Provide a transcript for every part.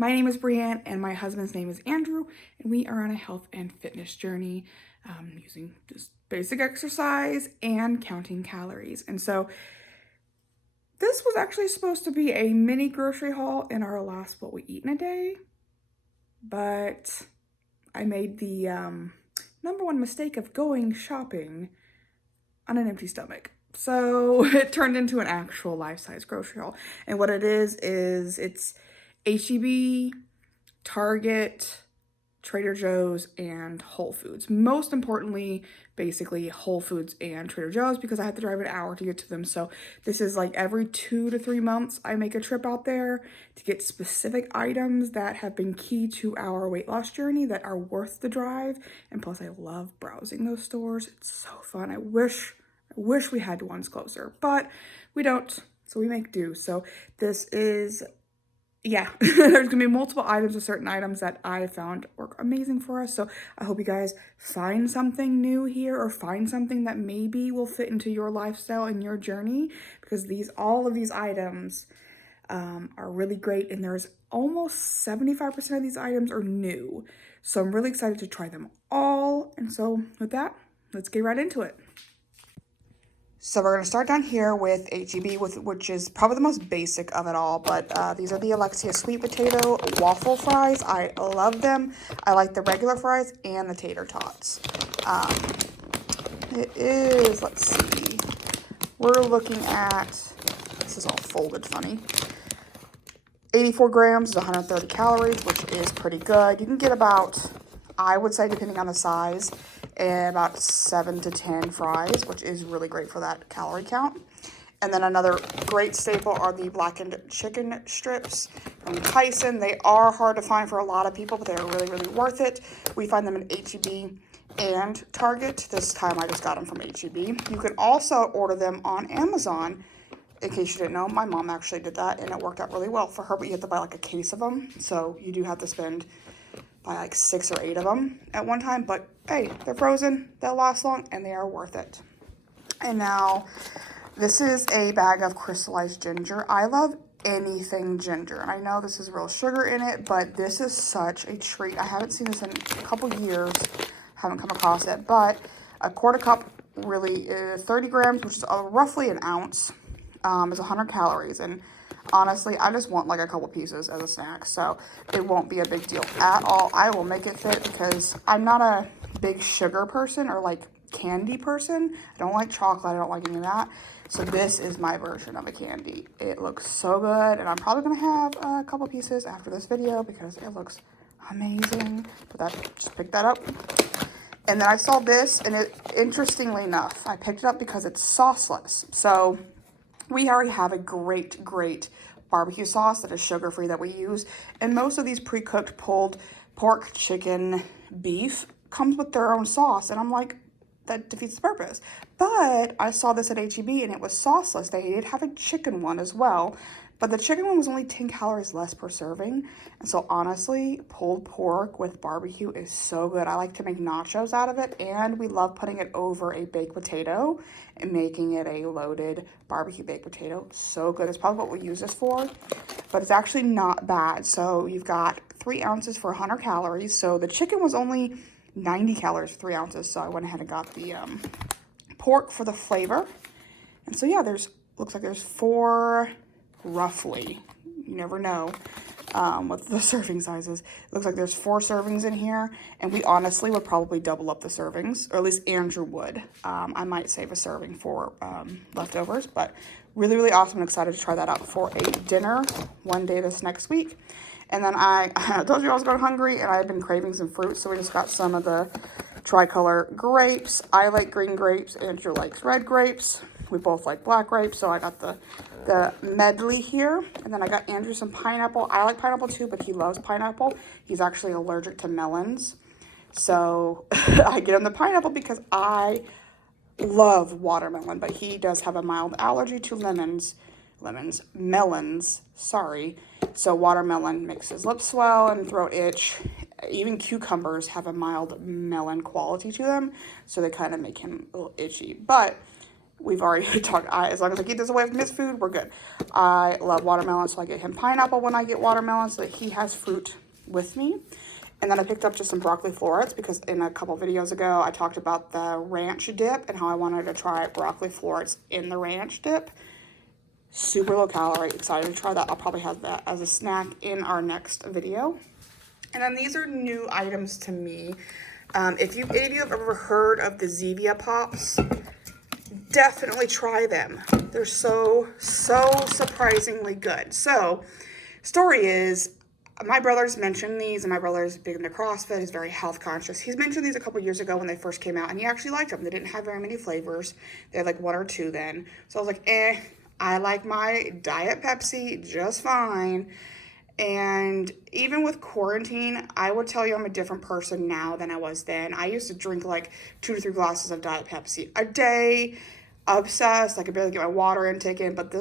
My name is Breanne and my husband's name is Andrew, and we are on a health and fitness journey using just basic exercise and counting calories. And so this was actually supposed to be a mini grocery haul in our last what we eat in a day, but I made the number one mistake of going shopping on an empty stomach. So it turned into an actual life-size grocery haul. And what it is it's HEB, Target, Trader Joe's, and Whole Foods. Most importantly, basically Whole Foods and Trader Joe's, because I have to drive an hour to get to them. So this is like every 2 to 3 months I make a trip out there to get specific items that have been key to our weight loss journey that are worth the drive. And plus I love browsing those stores. It's so fun. I wish we had ones closer, but we don't, so we make do. So this is, yeah, there's gonna be multiple items of certain items that I found work amazing for us. So I hope you guys find something new here or find something that maybe will fit into your lifestyle and your journey, because all of these items are really great, and there's almost 75% of these items are new. So I'm really excited to try them all. And so with that, let's get right into it. So we're going to start down here with HEB, which is probably the most basic of it all, but these are the Alexia sweet potato waffle fries. I love them. I like the regular fries and the tater tots. It is, let's see, we're looking at, this is all folded funny, 84 grams is 130 calories, which is pretty good. You can get about, I would say, depending on the size, about 7 to 10 fries, which is really great for that calorie count. And then another great staple are the blackened chicken strips from Tyson. They are hard to find for a lot of people, but they're really, really worth it. We find them in HEB and Target. This time I just got them from HEB. You can also order them on Amazon. In case you didn't know, my mom actually did that, and it worked out really well for her, but you have to buy like a case of them. So you do have to spend by like 6 or 8 of them at one time, but hey, they're frozen, they'll last long, and they are worth it. And now, this is a bag of crystallized ginger. I love anything ginger, and I know this is real sugar in it, but this is such a treat. I haven't seen this in a couple years, haven't come across it, but a quarter cup really is 30 grams, which is roughly an ounce, is 100 calories, and honestly, I just want like a couple pieces as a snack, so it won't be a big deal at all. I will make it fit because I'm not a big sugar person or like candy person. I don't like chocolate. I don't like any of that. So this is my version of a candy. It looks so good, and I'm probably going to have a couple pieces after this video because it looks amazing. Just pick that up. And then I saw this, and interestingly enough, I picked it up because it's sauceless. So we already have a great barbecue sauce that is sugar-free that we use. And most of these pre-cooked pulled pork, chicken, beef comes with their own sauce. And I'm like, that defeats the purpose. But I saw this at HEB and it was sauceless. They did have a chicken one as well, but the chicken one was only 10 calories less per serving. And so honestly, pulled pork with barbecue is so good. I like to make nachos out of it, and we love putting it over a baked potato and making it a loaded barbecue baked potato. So good. It's probably what we use this for, but it's actually not bad. So you've got 3 ounces for 100 calories. So the chicken was only 90 calories for 3 ounces. So I went ahead and got the pork for the flavor. And so yeah, looks like there's 4, roughly, you never know with the serving sizes. It looks like there's 4 servings in here, and we honestly would probably double up the servings, or at least Andrew would. I might save a serving for leftovers, but really awesome. I'm excited to try that out for a dinner one day this next week. And then I told you I was going hungry, and I've been craving some fruit, so we just got some of the tricolor grapes. I like green grapes. Andrew likes red grapes. We both like black grapes, so I got the medley here. And then I got Andrew some pineapple. I like pineapple too, but he loves pineapple. He's actually allergic to melons. So I get him the pineapple because I love watermelon, but he does have a mild allergy to melons, sorry. So watermelon makes his lips swell and throat itch. Even cucumbers have a mild melon quality to them, so they kind of make him a little itchy. But we've already talked, as long as I keep this away from his food, we're good. I love watermelon, so I get him pineapple when I get watermelon so that he has fruit with me. And then I picked up just some broccoli florets because in a couple videos ago, I talked about the ranch dip and how I wanted to try broccoli florets in the ranch dip. Super low calorie, excited to try that. I'll probably have that as a snack in our next video. And then these are new items to me. If any of you have ever heard of the Zevia Pops, definitely try them. They're so surprisingly good. So, story is, my brother's mentioned these, and my brother's big into CrossFit. He's very health conscious. He's mentioned these a couple years ago when they first came out, and he actually liked them. They didn't have very many flavors. They had like 1 or 2 then. So I was like, I like my Diet Pepsi just fine. And even with quarantine, I would tell you I'm a different person now than I was then. I used to drink like 2 to 3 glasses of Diet Pepsi a day, obsessed. I could barely get my water intake in, but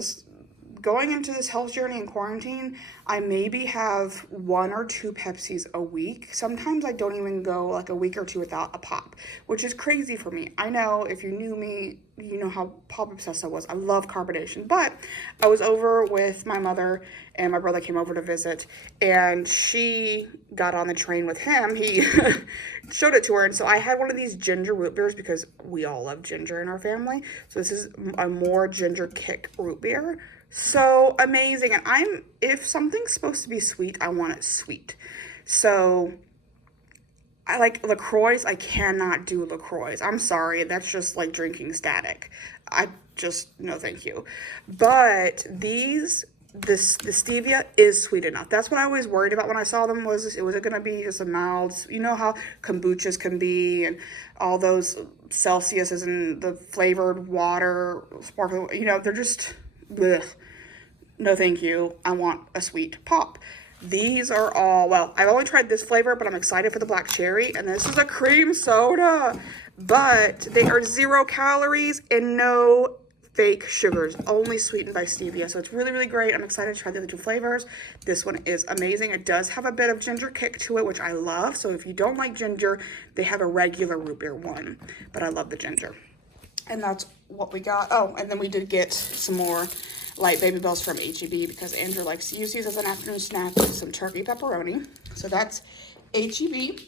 going into this health journey in quarantine, I maybe have 1 or 2 Pepsis a week. Sometimes I don't even go like a week or 2 without a pop, which is crazy for me. I know if you knew me, you know how pop obsessed I was. I love carbonation, but I was over with my mother and my brother came over to visit, and she got on the train with him. He showed it to her, and so I had one of these ginger root beers because we all love ginger in our family. So this is a more ginger kick root beer. So amazing. And if something's supposed to be sweet, I want it sweet. So I like LaCroix. I cannot do LaCroix. I'm sorry. That's just like drinking static. No, thank you. But the stevia is sweet enough. That's what I was worried about when I saw them. Was it going to be just a mild, you know how kombuchas can be and all those Celsiuses and the flavored water, sparkling, they're just, blech. No, thank you. I want a sweet pop. These are all, well, I've only tried this flavor, but I'm excited for the black cherry. And this is a cream soda, but they are 0 calories and no fake sugars, only sweetened by stevia. So it's really, really great. I'm excited to try the other 2 flavors. This one is amazing. It does have a bit of ginger kick to it, which I love. So if you don't like ginger, they have a regular root beer one, but I love the ginger. And that's what we got. Oh, and then we did get some more light baby bells from HEB because Andrew likes to use these as an afternoon snack with some turkey pepperoni. So that's HEB.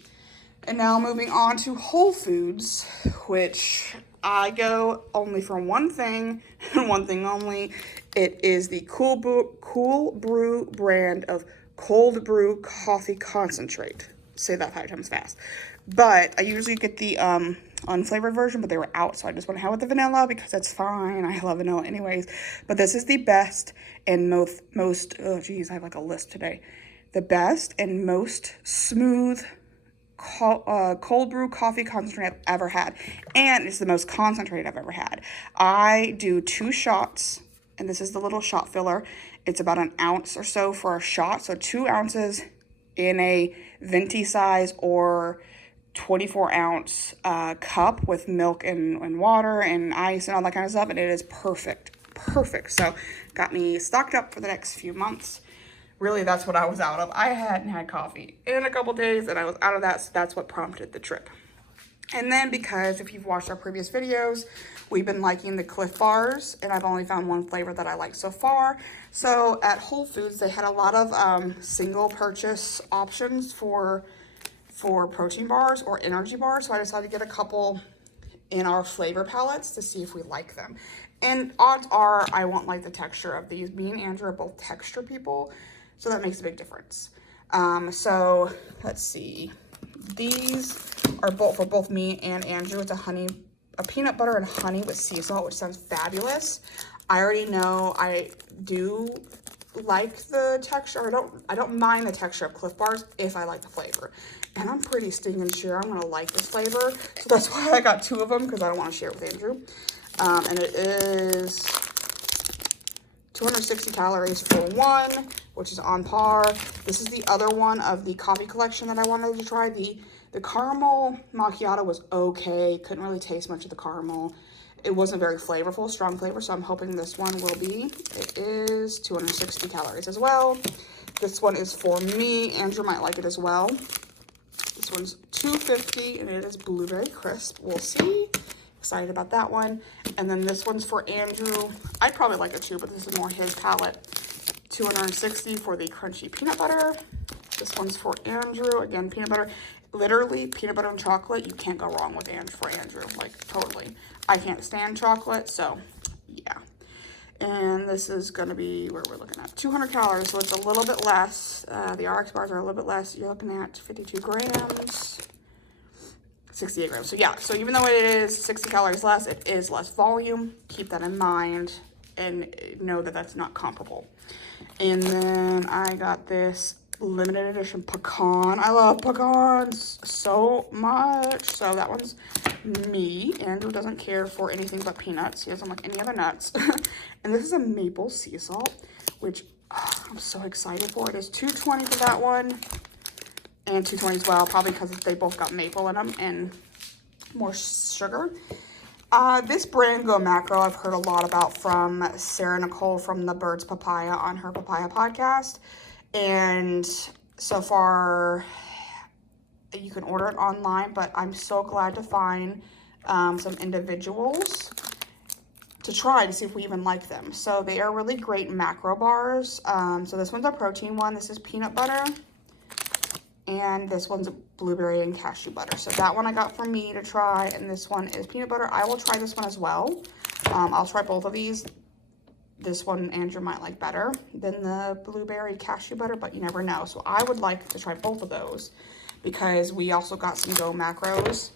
And now moving on to Whole Foods, which I go only for one thing and one thing only. It is the Cool Brew brand of cold brew coffee concentrate. Say that 5 times fast. But I usually get the unflavored version, but they were out, so I just went ahead with the vanilla because that's fine. I love vanilla anyways. But this is the best and most oh geez, I have like a list today. The best and most smooth cold brew coffee concentrate I've ever had. And it's the most concentrated I've ever had. I do 2 shots, and this is the little shot filler. It's about 1 ounce or so for a shot. So 2 ounces in a venti size or 24-ounce cup with milk and water and ice and all that kind of stuff, and it is perfect. So got me stocked up for the next few months. Really, that's what I was out of. I hadn't had coffee in a couple days, and I was out of that, so that's what prompted the trip. And then because if you've watched our previous videos, we've been liking the Cliff Bars, and I've only found one flavor that I like so far. So at Whole Foods, they had a lot of single purchase options for protein bars or energy bars. So I decided to get a couple in our flavor palettes to see if we like them. And odds are I won't like the texture of these. Me and Andrew are both texture people, so that makes a big difference. So let's see. These are for both me and Andrew. It's a peanut butter and honey with sea salt, which sounds fabulous. I already know I do like the texture. I don't mind the texture of Cliff Bars if I like the flavor. And I'm pretty stinging sure I'm gonna like this flavor. So that's why I got 2 of them, because I don't want to share it with Andrew. And it is 260 calories for one, which is on par. This is the other one of the coffee collection that I wanted to try. The caramel macchiato was okay. Couldn't really taste much of the caramel. It wasn't very flavorful, strong flavor, so I'm hoping this one will be. It is 260 calories as well. This one is for me. Andrew might like it as well. This one's 250, and it is blueberry crisp. We'll see. Excited about that one. And then this one's for Andrew. I'd probably like it too, but this is more his palate. $260 for the crunchy peanut butter. This one's for Andrew. Again, peanut butter. Literally, peanut butter and chocolate. You can't go wrong with for Andrew. Like, totally. I can't stand chocolate, so yeah. And this is going to be, where we're looking at, 200 calories, so it's a little bit less. The RX bars are a little bit less. You're looking at 52 grams, 68 grams. So yeah, so even though it is 60 calories less, it is less volume. Keep that in mind and know that that's not comparable. And then I got this limited edition pecan. I love pecans so much. So that one's me. Andrew doesn't care for anything but peanuts. He doesn't like any other nuts. And this is a maple sea salt, which I'm so excited for. It is $2.20 for that one, and $2.20 as well, probably because they both got maple in them and more sugar. This brand Go Macro I've heard a lot about from Sarah Nicole from the Birds Papaya on her Papaya podcast. And so far, you can order it online, but I'm so glad to find some individuals to try to see if we even like them. So they are really great macro bars. So this one's a protein one. This is peanut butter. And this one's blueberry and cashew butter. So that one I got for me to try. And this one is peanut butter. I will try this one as well. I'll try both of these. This one Andrew might like better than the blueberry cashew butter, but you never know. So I would like to try both of those because we also got some Go Macros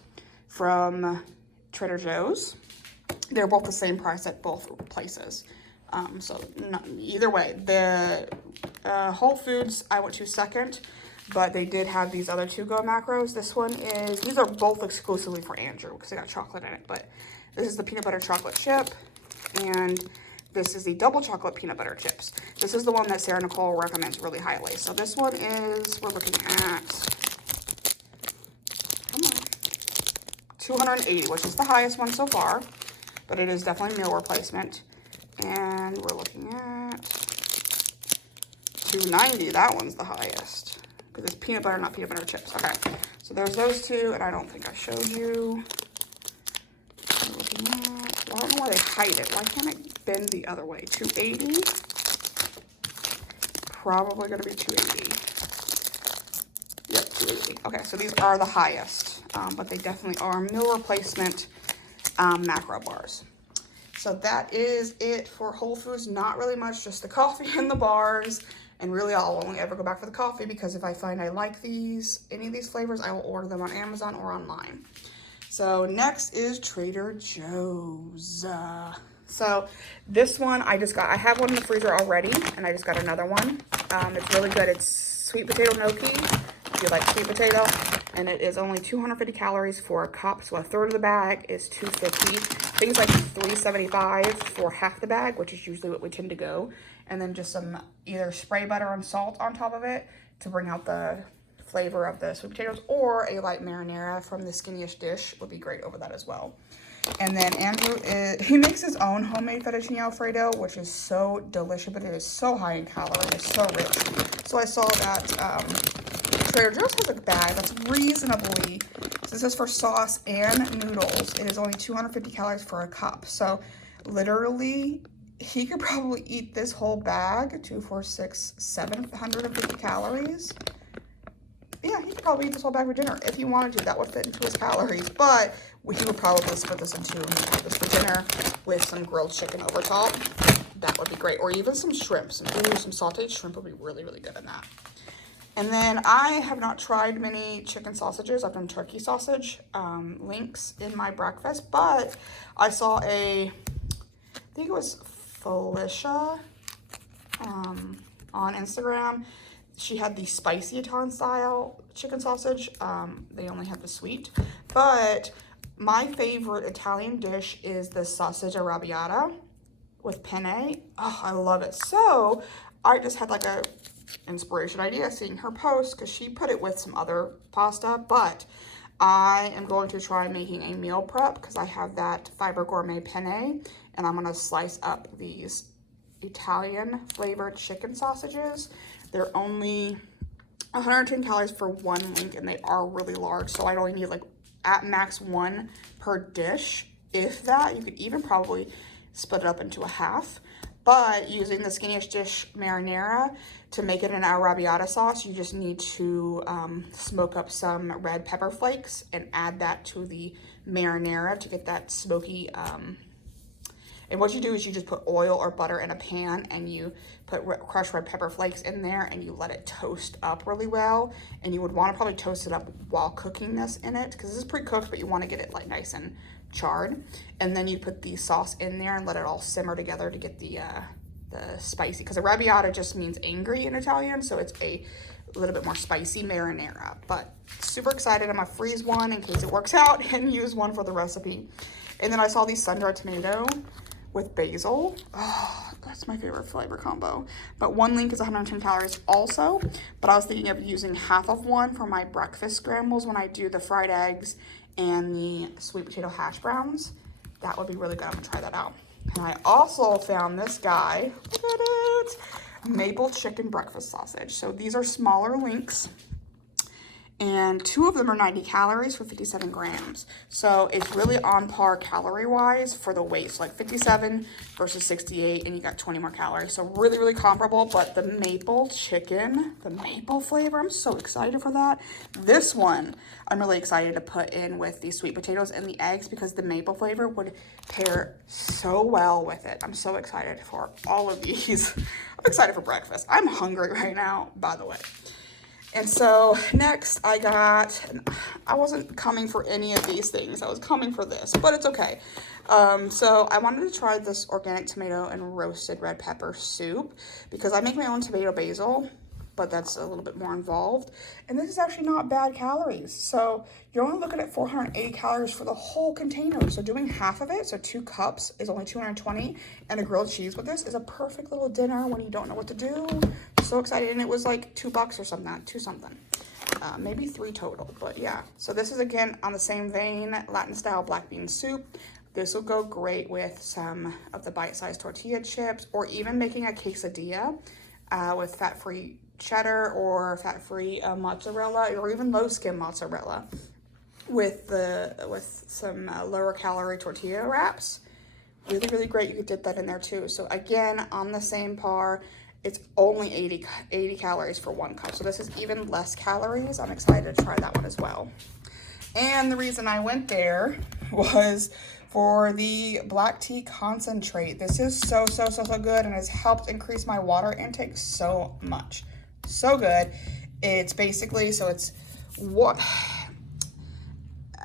from Trader Joe's. They're both the same price at both places. So either way, the Whole Foods I went to second, but they did have these other two Go Macros. This one is, these are both exclusively for Andrew because they got chocolate in it, but this is the peanut butter chocolate chip, and this is the double chocolate peanut butter chips. This is the one that Sarah Nicole recommends really highly. So this one is, we're looking at, 280, which is the highest one so far, but it is definitely meal replacement. And we're looking at 290. That one's the highest because it's peanut butter, not peanut butter chips. Okay, so there's those two, and I don't think I showed you. We're looking at, well, I don't know why they hide it. Why can't it bend the other way? 280. Probably going to be 280. Yep, 280. Okay, so these are the highest, but they definitely are meal replacement macro bars. So that is it for Whole Foods. Not really much, just the coffee and the bars. And really, I'll only ever go back for the coffee because if I find I like these, any of these flavors, I will order them on Amazon or online. So next is Trader Joe's. So this one I have one in the freezer already, and I just got another one. It's really good. It's sweet potato gnocchi, if you like sweet potato, and it is only 250 calories for a cup, so a third of the bag is 250. Things like 375 for half the bag, which is usually what we tend to go, and then just some either spray butter and salt on top of it to bring out the flavor of the sweet potatoes, or a light marinara from the Skinniest Dish would be great over that as well. And then Andrew, he makes his own homemade fettuccine alfredo, which is so delicious, but it is so high in calories. It's so rich. So I saw that Trader Joe's has a bag that's reasonably, so this is for sauce and noodles. It is only 250 calories for a cup. So literally, he could probably eat this whole bag, 2, 4, 6, 750 calories. Yeah, he could probably eat this whole bag for dinner if he wanted to. That would fit into his calories, but he would probably split this in two and have this for dinner with some grilled chicken over top. That would be great. Or even some shrimp. Some sauteed shrimp would be really, really good in that. And then I have not tried many chicken sausages. I've done turkey sausage links in my breakfast, but I saw I think it was Felicia on Instagram. She had the spicy Italian style chicken sausage. They only have the sweet. But my favorite Italian dish is the sausage arrabbiata with penne. Oh, I love it. So I just had like a inspiration idea seeing her post because she put it with some other pasta. But I am going to try making a meal prep because I have that Fiber Gourmet penne. And I'm going to slice up these Italian flavored chicken sausages. They're only 110 calories for one link, and they are really large. So I'd only need like at max one per dish. if that. You could even probably split it up into a half. But using the Skinniest Dish marinara to make it an arrabbiata sauce, you just need to smoke up some red pepper flakes and add that to the marinara to get that smoky. And what you do is you just put oil or butter in a pan and you put crushed red pepper flakes in there and you let it toast up really well. And you would want to probably toast it up while cooking this in it because this is pre-cooked, but you want to get it like nice and charred. And then you put the sauce in there and let it all simmer together to get the spicy, because arrabbiata just means angry in Italian, so it's a little bit more spicy marinara. But super excited. I'm gonna freeze one in case it works out and use one for the recipe. And then I saw these sun-dried tomato with basil. Oh, that's my favorite flavor combo. But one link is 110 calories also, but I was thinking of using half of one for my breakfast scrambles when I do the fried eggs and the sweet potato hash browns. That would be really good. I'm gonna try that out. And I also found this guy, look at it, maple chicken breakfast sausage. So these are smaller links, and 2 of them are 90 calories for 57 grams. So it's really on par calorie-wise for the weight. So like 57 versus 68, and you got 20 more calories. So really, really comparable, but the maple chicken, the maple flavor, I'm so excited for that. This one, I'm really excited to put in with the sweet potatoes and the eggs because the maple flavor would pair so well with it. I'm so excited for all of these. I'm excited for breakfast. I'm hungry right now, by the way. And so next I wasn't coming for any of these things. I was coming for this, but it's okay. So I wanted to try this organic tomato and roasted red pepper soup because I make my own tomato basil, but that's a little bit more involved. And this is actually not bad calories. So you're only looking at 480 calories for the whole container. So doing half of it, so 2 cups is only 220, and a grilled cheese with this is a perfect little dinner when you don't know what to do. So excited. And it was like $2 or something, like 2 something. Maybe 3 total, but yeah. So this is again on the same vein, Latin style black bean soup. This will go great with some of the bite-sized tortilla chips, or even making a quesadilla with fat-free cheddar or fat-free mozzarella, or even low-skim mozzarella with some lower calorie tortilla wraps. Really, really great. You could dip that in there too. So again, on the same par, it's only 80 calories for 1 cup. So this is even less calories. I'm excited to try that one as well. And the reason I went there was for the black tea concentrate. This is so good and has helped increase my water intake so much. So good. It's basically, so it's what,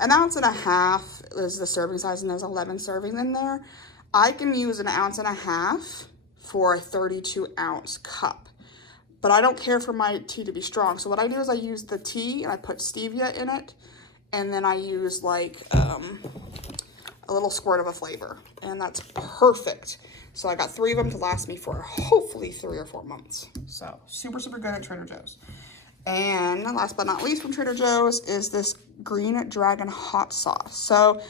1.5 ounces is the serving size, and there's 11 servings in there. I can use 1.5 ounces for a 32-ounce cup, but I don't care for my tea to be strong. So what I do is I use the tea and I put stevia in it, and then I use like a little squirt of a flavor, and that's perfect. So I got 3 of them to last me for hopefully 3 or 4 months. So super good at Trader Joe's. And last but not least from Trader Joe's is this Green Dragon hot sauce. So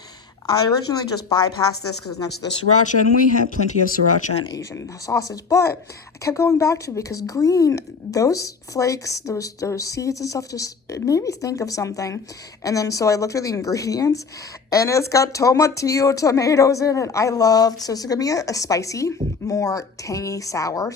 I originally just bypassed this because it's next to the sriracha, and we have plenty of sriracha and Asian sausage, but I kept going back to it because green, those flakes, those seeds and stuff, just, it made me think of something. And then so I looked at the ingredients, and it's got tomatillo tomatoes in it. So it's gonna be a spicy, more tangy, sour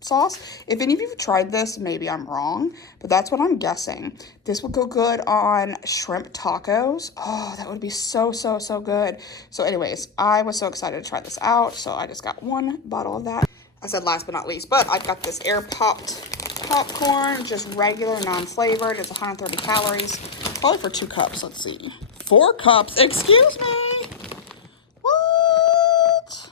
sauce. If any of you have tried this, maybe I'm wrong, but that's what I'm guessing. This would go good on shrimp tacos. Oh, that would be so good. So anyways, I was so excited to try this out, so I just got 1 bottle of that. I said last but not least, but I've got this air popped popcorn, just regular, non-flavored. It's 130 calories, probably for 2 cups. Let's see, 4 cups, excuse me. What?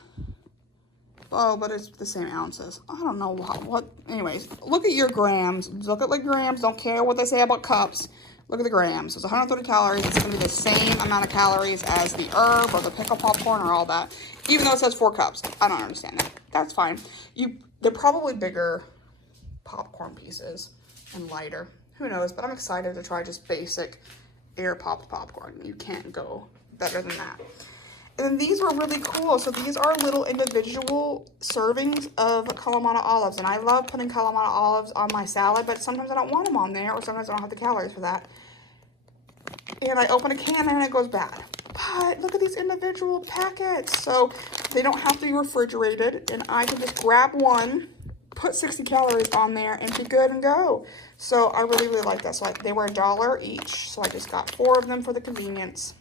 Oh, but it's the same ounces. I don't know what. Anyways, look at your grams. Look at the grams. Don't care what they say about cups. Look at the grams. It's 130 calories. It's going to be the same amount of calories as the herb or the pickle popcorn or all that. Even though it says 4 cups. I don't understand that. That's fine. They're probably bigger popcorn pieces and lighter. Who knows? But I'm excited to try just basic air popped popcorn. You can't go better than that. And these were really cool. So these are little individual servings of Kalamata olives. And I love putting Kalamata olives on my salad, but sometimes I don't want them on there, or sometimes I don't have the calories for that. And I open a can and it goes bad. But look at these individual packets. So they don't have to be refrigerated, and I can just grab one, put 60 calories on there, and be good and go. So I really, really like that. So they were $1 each. So I just got 4 of them for the convenience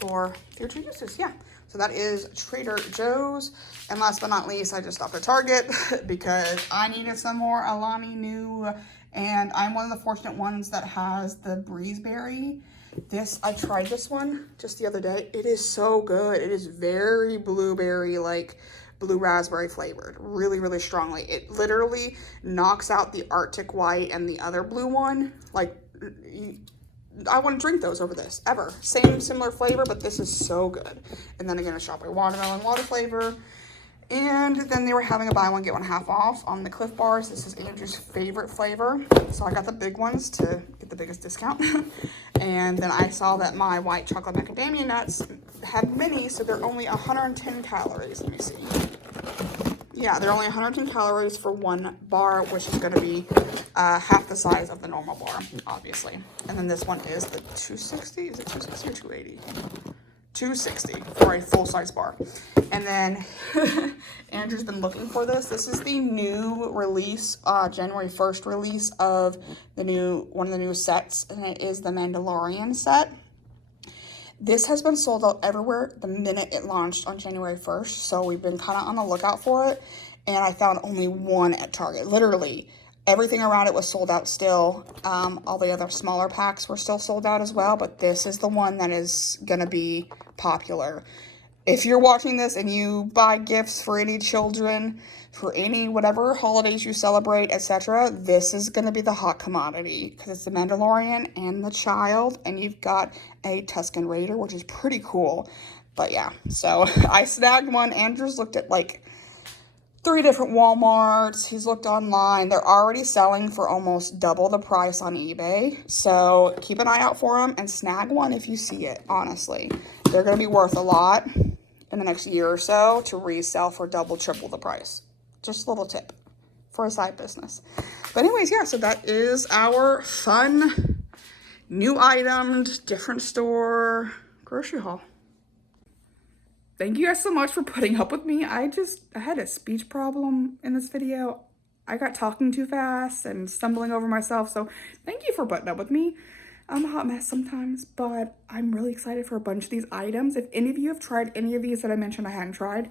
for future uses. Yeah. So that is Trader Joe's. And last but not least, I just stopped at Target because I needed some more Alani Nu. And I'm one of the fortunate ones that has the Breezeberry. I tried this one just the other day. It is so good. It is very blueberry, like blue raspberry flavored, really, really strongly. It literally knocks out the Arctic White and the other blue one. Like, I wouldn't drink those over this, ever. Same, similar flavor, but this is so good. And then again, a strawberry watermelon water flavor. And then they were having a buy one, get one half off on the Cliff Bars. This is Andrew's favorite flavor. So I got the big ones to get the biggest discount. And then I saw that my white chocolate macadamia nuts had mini, so they're only 110 calories. Let me see. Yeah, they're only 110 calories for one bar, which is going to be half the size of the normal bar, obviously. And then this one is the 260. Is it 260 or 280? 260 for a full-size bar. And then Andrew's been looking for this. This is the new release, January 1st release of one of the new sets, and it is the Mandalorian set. This has been sold out everywhere the minute it launched on January 1st, so we've been kind of on the lookout for it, and I found only one at Target. Literally, everything around it was sold out still. All the other smaller packs were still sold out as well, but this is the one that is going to be popular. If you're watching this and you buy gifts for any children, for any whatever holidays you celebrate, etc., this is going to be the hot commodity because it's the Mandalorian and the child, and you've got a Tusken Raider, which is pretty cool. But yeah, so I snagged one. Andrew's looked at like 3 different Walmarts. He's looked online. They're already selling for almost double the price on eBay. So keep an eye out for them and snag one if you see it, honestly. They're going to be worth a lot in the next year or so to resell for double, triple the price. Just a little tip for a side business. But anyways, yeah, so that is our fun, new itemed, different store grocery haul. Thank you guys so much for putting up with me. I had a speech problem in this video. I got talking too fast and stumbling over myself. So thank you for putting up with me. I'm a hot mess sometimes, but I'm really excited for a bunch of these items. If any of you have tried any of these that I mentioned I hadn't tried,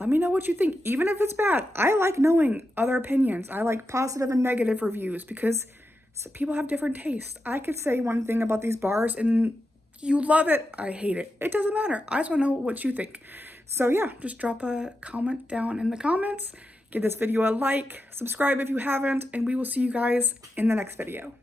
let me know what you think. Even if it's bad, I like knowing other opinions. I like positive and negative reviews because people have different tastes. I could say one thing about these bars and you love it, I hate it. It doesn't matter. I just want to know what you think. So yeah, just drop a comment down in the comments. Give this video a like, subscribe if you haven't, and we will see you guys in the next video.